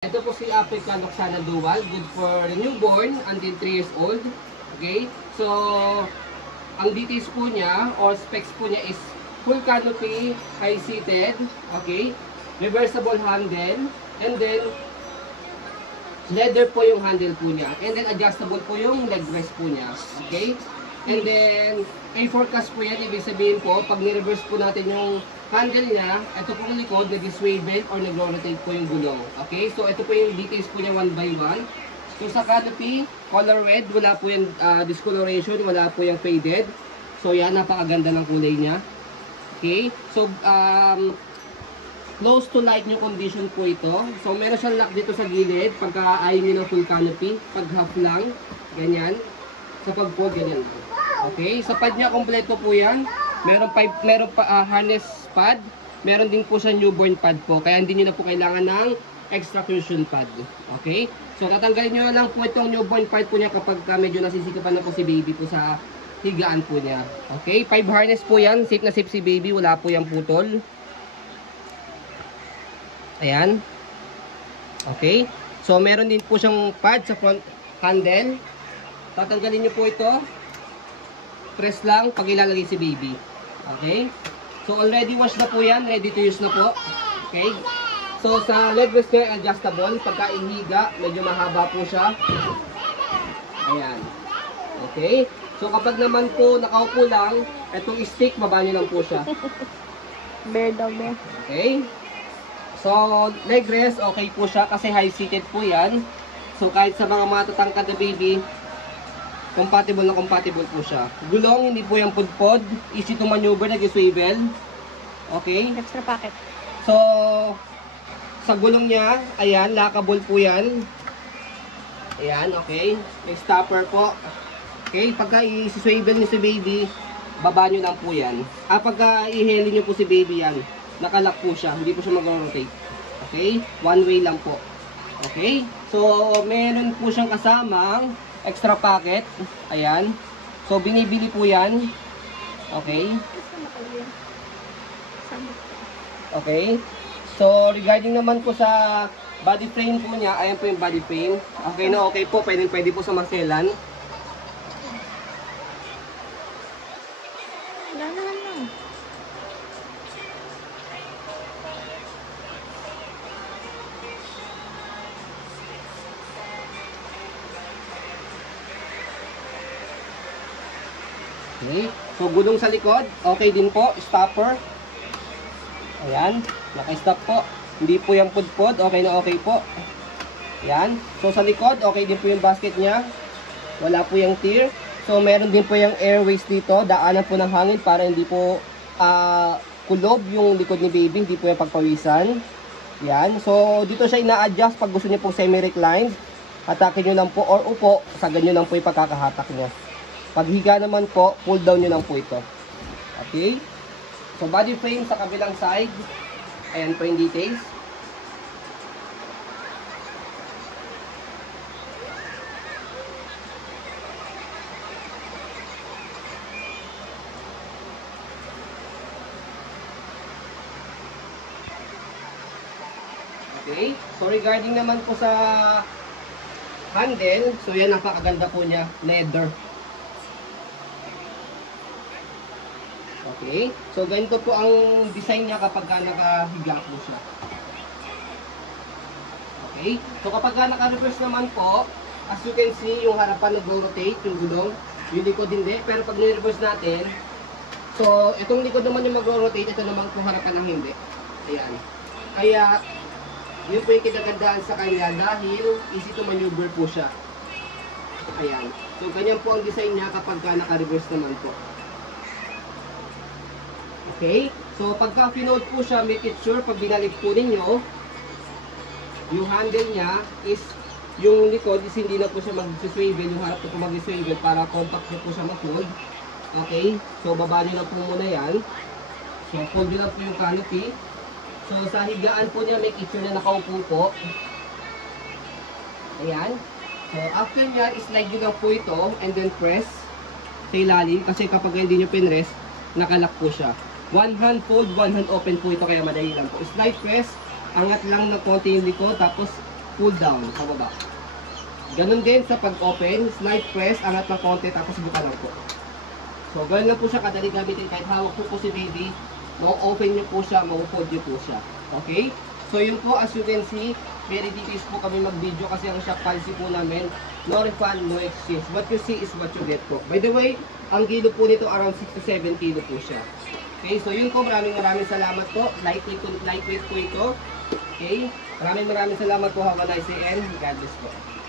Ito po si African Oxana Dual, good for newborn until 3 years old. Okay? So, ang details po niya or specs po niya is full canopy, high seated, okay? Reversible handle, and then leather po yung handle po niya. And then adjustable po yung leg rest po niya. Okay? And then, kay forecast po yan, ibig sabihin po, pag ni-reverse po natin yung handle niya, ito pong likod, nag-swivel or nag-rotate po yung gulong. Okay? So, ito po yung details po niya one by one. So, sa canopy, color red, wala po yung discoloration, wala po yung faded. So, yan, napakaganda ng kulay niya. Okay? So, close to light new condition po ito. So, meron siyang lock dito sa gilid, pagka ayaw nyo ng full canopy, pag half lang, ganyan. Sa pag-fold, ganyan. Okay? Sa pad niya, kompleto po yan. Meron pa harness pad. Meron din po sa newborn pad po. Kaya hindi nyo na po kailangan ng extra cushion pad. Okay? So, tatanggalin nyo lang po itong newborn pad po niya kapag medyo nasisikapan na po si baby po sa higaan po niya. Okay? 5 harness po yan. Safe na safe si baby. Wala po yung putol. Ayan. Okay? So, meron din po siyang pad sa front handle. Tatanggalin nyo po ito. Press lang pag ilalagay si baby. Okay? So, already wash na po yan. Ready to use na po. Okay? So, sa leg rest niya, adjustable. Pagka ihiga, medyo mahaba po siya. Ayan. Okay? So, kapag naman po nakaupo lang, itong stick, baba nyo lang po siya. Bear daw, bear. Okay? So, leg rest, okay po siya kasi high-seated po yan. So, kahit sa mga matatangkad na baby, compatible na compatible po siya. Gulong, hindi po yung pudpod. Easy to maneuver, nag-swivel. Okay? Extra packet. So, sa gulong niya, ayan, lockable po yan. Ayan, okay. May stopper po. Okay, pagka i-swivel niyo si baby, baba nyo lang po yan. Pagka i-heli nyo po si baby yan, nakalock po siya, hindi po siya mag-rotate. Okay? One way lang po. Okay? So, meron po siyang kasamang extra packet. Ayan. So, binibili po yan. Okay? Okay? So, regarding naman po sa body frame po niya, ayan po yung body frame. Okay na okay po, pwede po sa maselan. Wala naman lang. Okay. So, gulong sa likod, okay din po. Stopper. Ayan. Naka-stop po. Hindi po yung pudpod. Okay na okay po. Ayan. So, sa likod, okay din po yung basket niya. Wala po yung tear. So, meron din po yung airways dito. Daanan po ng hangin para hindi po kulob yung likod ni baby. Hindi po yung pagpawisan. Ayan. So, dito siya ina-adjust pag gusto niyo pong semi-reclined. Hatakin nyo lang po or upo. Sagan nyo lang po yung pagkakahatak niya. Paghiga naman po, pull down nyo lang po ito. Okay? So, body frame sa kabilang side. Ayan po yung details. Okay? So, regarding naman po sa handle, so yan, napakaganda po niya. Leather. Okay? So, ganito po ang design niya kapag nakahiga po siya. Okay? So, kapag naka-reverse naman po, as you can see, yung harapan nag-rotate, yung gulong, yung likod hindi. Pero pag ni-reverse natin, so, itong likod naman yung mag-rotate, ito naman po harapan ng hindi. Ayan. Kaya, yun po yung kinagandaan sa kanya dahil easy to maneuver po siya. Ayan. So, ganyan po ang design niya kapag naka-reverse naman po. Okay? So, pagka pinold po siya, make it sure, pag binalik po ninyo, yung handle niya is, yung likod is hindi na po siya mag-swivel, yung harap na po mag-swivel para compact na po siya mag-fold. Okay? So, baba nyo na po muna yan. So, fold nyo na po yung canopy. So, sa higaan po niya, make it sure na nakaupo po. Ayan. So, after niya, slide nyo lang po ito and then press sa ilalim kasi kapag hindi nyo pinrest, nakalock po siya. One hand fold, one hand open po ito kaya madali lang po. Slide press, angat lang ng konti yung likod, tapos pull down sa baba. Ganun din sa pag-open, slide press, angat ng konti, tapos buka lang po. So, ganun lang po siya, kadali gamitin kahit hawak po si baby, ma-open nyo po siya, ma-fold nyo po siya. Okay? So, yun po, as you can see, very details po kami mag-video kasi ang shock policy po namin, no refund, no exchange. What you see is what you get po. By the way, ang kilo po nito around 6 to 7 kilo po siya. Okay, so yun po, maraming salamat po. Lightweight po ito. Okay, maraming salamat po. Have a nice day and God bless po.